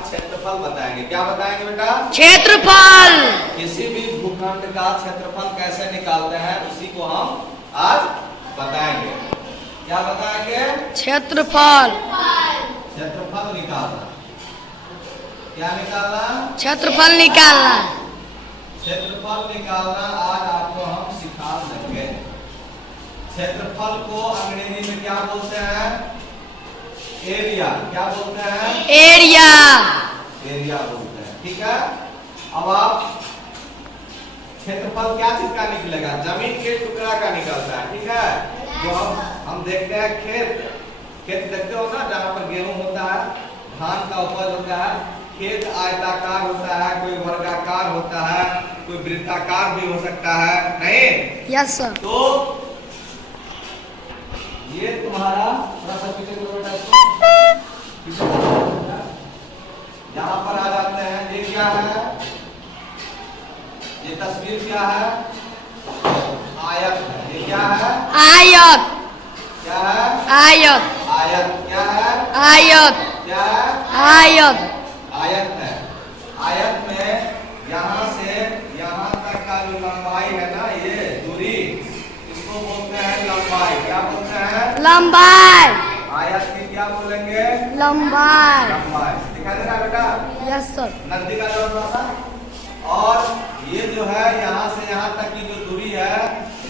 क्षेत्रफल बताएंगे। क्या बताएंगे बेटा? क्षेत्रफल। किसी भी भूखंड का क्षेत्रफल कैसे निकालते हैं उसी को हम आज बताएंगे। क्या बताएंगे? क्षेत्रफल। क्षेत्रफल निकालना। क्या निकालना? क्षेत्रफल निकालना। क्षेत्रफल निकालना आज आपको हम सिखा देंगे। क्षेत्रफल को अंग्रेजी में क्या बोलते हैं? एरिया। क्या बोलते हैं? एरिया। एरिया बोलते हैं। ठीक है। अब आप क्षेत्रफल क्या चीज का निकलेगा? जमीन के टुकड़ा का निकलता है। ठीक है। जो हम देखते हैं खेत देखते हो ना, जहाँ पर गेहूं होता है, धान का उपज होता है। खेत आयताकार होता है, कोई वर्गाकार होता है, कोई वृत्ताकार भी हो सकता है, नहीं? Yes sir. तो ये तुम्हारा थोड़ा सा पीछे यहाँ पर आ जाते हैं। ये क्या है? ये तस्वीर क्या है? आयत है। ये क्या है? आयत। क्या है? आयत। आयत। क्या है? आयत। क्या है? आयत। आयत है। आयत में यहाँ से यहाँ तक का जो लंबाई है ना, ये दूरी, इसको बोलते हैं लंबाई। क्या बोलते हैं? लंबाई। आयत की क्या बोलेंगे? लंबाई। लंबाई। दिखाई दे रहा है बेटा? Yes sir. नजदीक आ जाओ थोड़ा सा। और ये जो है यहाँ से यहाँ तक की जो दूरी है,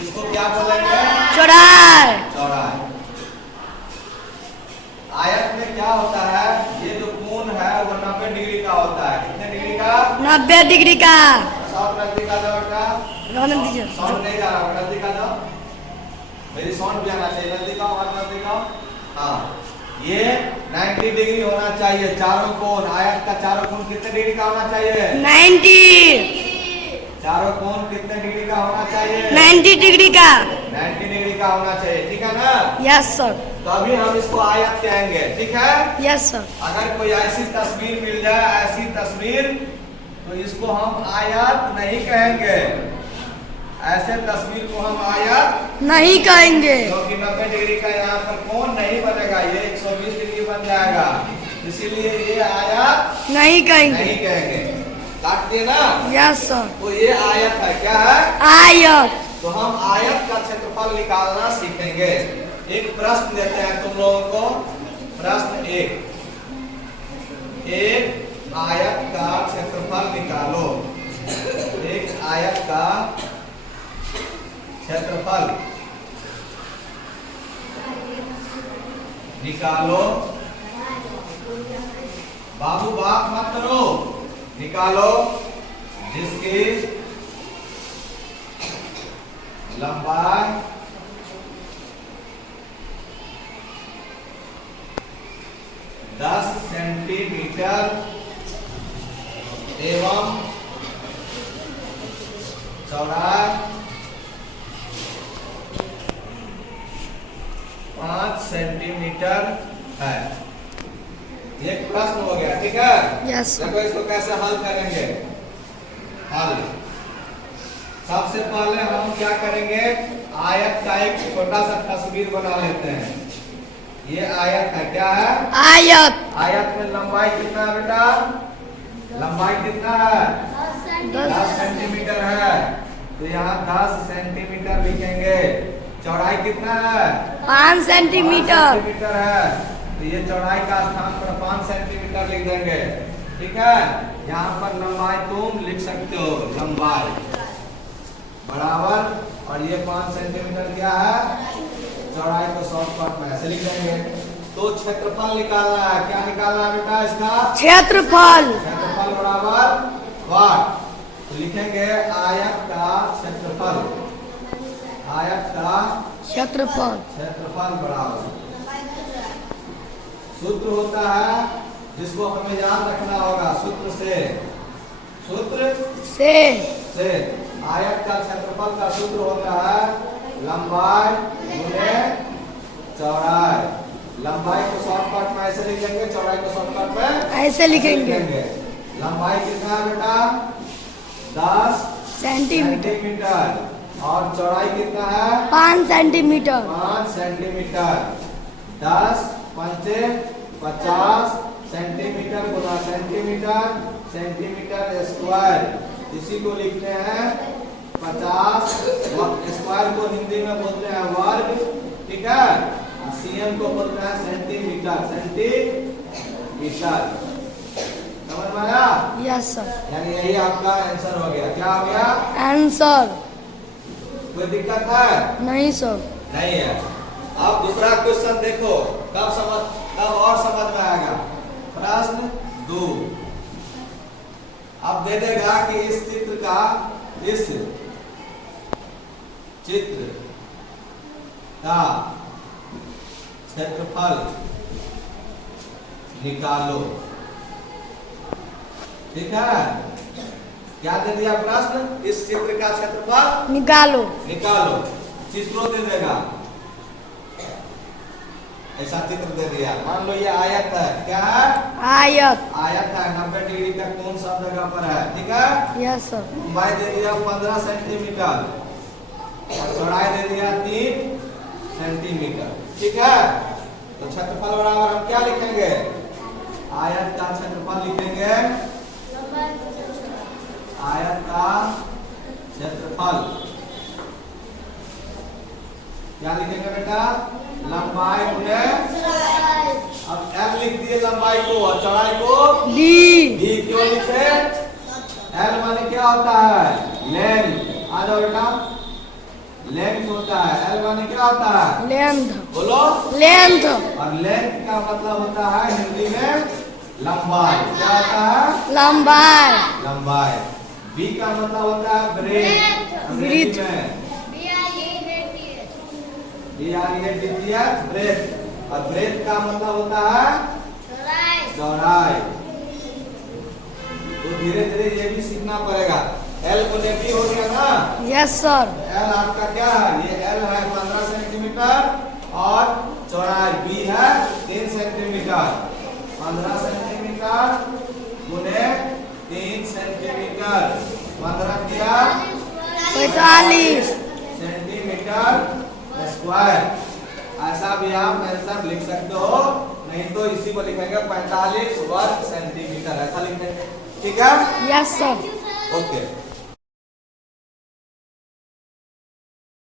इसको क्या बोलेंगे? चौड़ाई। चौड़ाई। आयत में क्या होता है? ये जो कोण है वो 90 डिग्री का होता है। कितने डिग्री का? 90 डिग्री का। साउंड नजदीक आ जाओ बेटा। रहने दीजिए। साउंड नहीं जा रहा, नजदीक आ जाओ। मेरी साउंड भी आना चाहिए। नजदीक आओ, नजदीक आओ। हाँ, ये 90 डिग्री होना चाहिए चारों कोण। आयत का चारों कोण कितने डिग्री का होना चाहिए? 90। चारों कोण कितने डिग्री का होना चाहिए? 90 डिग्री का। 90 डिग्री का होना चाहिए। ठीक है ना? Yes sir. तो अभी हम इसको आयत कहेंगे। ठीक है। Yes sir. अगर कोई ऐसी तस्वीर मिल जाए, ऐसी तस्वीर, तो इसको हम आयत नहीं कहेंगे। ऐसे तस्वीर को हम आयत नहीं कहेंगे, क्योंकि 90 डिग्री का यहाँ पर कोण नहीं बनेगा, ये 120 डिग्री बन जाएगा। इसीलिए ये आयत नहीं कहेंगे। नहीं कहेंगे। काट दिए ना? Yes sir. तो ये आयत है। क्या है? आयत। तो हम आयत का क्षेत्रफल निकालना सीखेंगे। एक प्रश्न देते हैं तुम लोगों को। प्रश्न एक आयत का क्षेत्रफल निकालो। एक आयत का क्षेत्रफल निकालो। बाबू बात मत करो, निकालो। जिसकी लंबाई 10 सेंटीमीटर एवं चौड़ाई 5 सेंटीमीटर है। ये प्रश्न हो गया। ठीक है। Yes sir. देखो इसको कैसे हल करेंगे। हल सबसे पहले हम क्या करेंगे? आयत का एक छोटा सा तस्वीर बना लेते हैं। ये आयत है। क्या है? आयत। आयत में लंबाई कितना है बेटा? लंबाई कितना है? 10 सेंटीमीटर है। तो यहाँ 10 सेंटीमीटर लिखेंगे। चौड़ाई कितना है? 5 सेंटीमीटर है। तो ये चौड़ाई का स्थान पर 5 सेंटीमीटर लिख देंगे। ठीक है। यहाँ पर लंबाई तुम लिख सकते हो, लंबाई बराबर, और ये 5 सेंटीमीटर क्या है? चौड़ाई को शॉर्टकट में ऐसे लिख देंगे। तो क्षेत्रफल निकालना है। क्या निकालना है बेटा? इसका क्षेत्रफल। क्षेत्रफल बराबर वाट। तो लिखेंगे आयत का क्षेत्रफल। आयत का क्षेत्रफल बराबर सूत्र होता है, जिसको हमें याद रखना होगा। सूत्र से आयत का क्षेत्रफल का सूत्र होता है लंबाई गुणे चौड़ाई। लंबाई को शॉर्टकट में ऐसे लिखेंगे, चौड़ाई को शॉर्टकट में ऐसे लिखेंगे। लंबाई कितना है बेटा? 10 सेंटीमीटर। और चौड़ाई कितना है? 5 सेंटीमीटर। 5 सेंटीमीटर। 10 पंचे 50, सेंटीमीटर गुना सेंटीमीटर, सेंटीमीटर स्क्वायर, इसी को लिखते हैं 50। स्क्वायर को हिंदी में बोलते हैं वर्ग, ठीक है। सीएम को बोलते हैं सेंटीमीटर, सेंटीमीटर। समझ में आया? Yes sir. यानी यही आपका आंसर हो गया। क्या हो गया? आंसर। कोई दिक्कत है? नहीं सर। नहीं है। अब दूसरा क्वेश्चन देखो, कब और समझ में आएगा। प्रश्न 2 अब दे देगा कि इस चित्र का क्षेत्रफल निकालो, ठीक है। क्या दे दिया प्रश्न? इस चित्र का क्षेत्रफल निकालो। चित्रों दे देगा, ऐसा चित्र दे दिया। मान लो ये आयत है, क्या है? आयत। आयत है, 90 डिग्री का कोण सब जगह पर है, ठीक है। Yes sir. लंबाई दे दिया 15 सेंटीमीटर और चौड़ाई दे दिया 3 सेंटीमीटर, ठीक है। तो क्षेत्रफल बराबर हम क्या लिखेंगे? आयत का क्षेत्रफल लिखेंगे, आयत का क्षेत्रफल क्या लिखेंगे बेटा? लंबाई गुने, अब एल लिख दिए लंबाई को और चौड़ाई को डी। क्यों लिखे? एल माने क्या होता है? लेंथ। आ जाओ बेटा, लेंथ होता है। एल माने क्या होता है? लेंथ। बोलो। लेंथ। और लेंथ का मतलब होता है हिंदी में लंबाई। क्या होता है? लंबाई। बी का मतलब होता है ब्रेथ। ब्रेथ। ब्रेथ। और ब्रेथ का मतलब होता है चौड़ाई। तो धीरे धीरे ये भी सीखना पड़ेगा। एल को बी हो गया ना? Yes sir. एल आपका क्या है? ये एल है 15 सेंटीमीटर और चौड़ाई बी है 3 सेंटीमीटर। 15 सेंटीमीटर गुने 3 सेंटीमीटर, 15 किया 45 सेंटीमीटर स्क्वायर। ऐसा भी आप आंसर लिख सकते हो, नहीं तो इसी को लिखेंगे 45 वर्ग सेंटीमीटर, ऐसा लिखेंगे, ठीक है। Yes sir. ओके।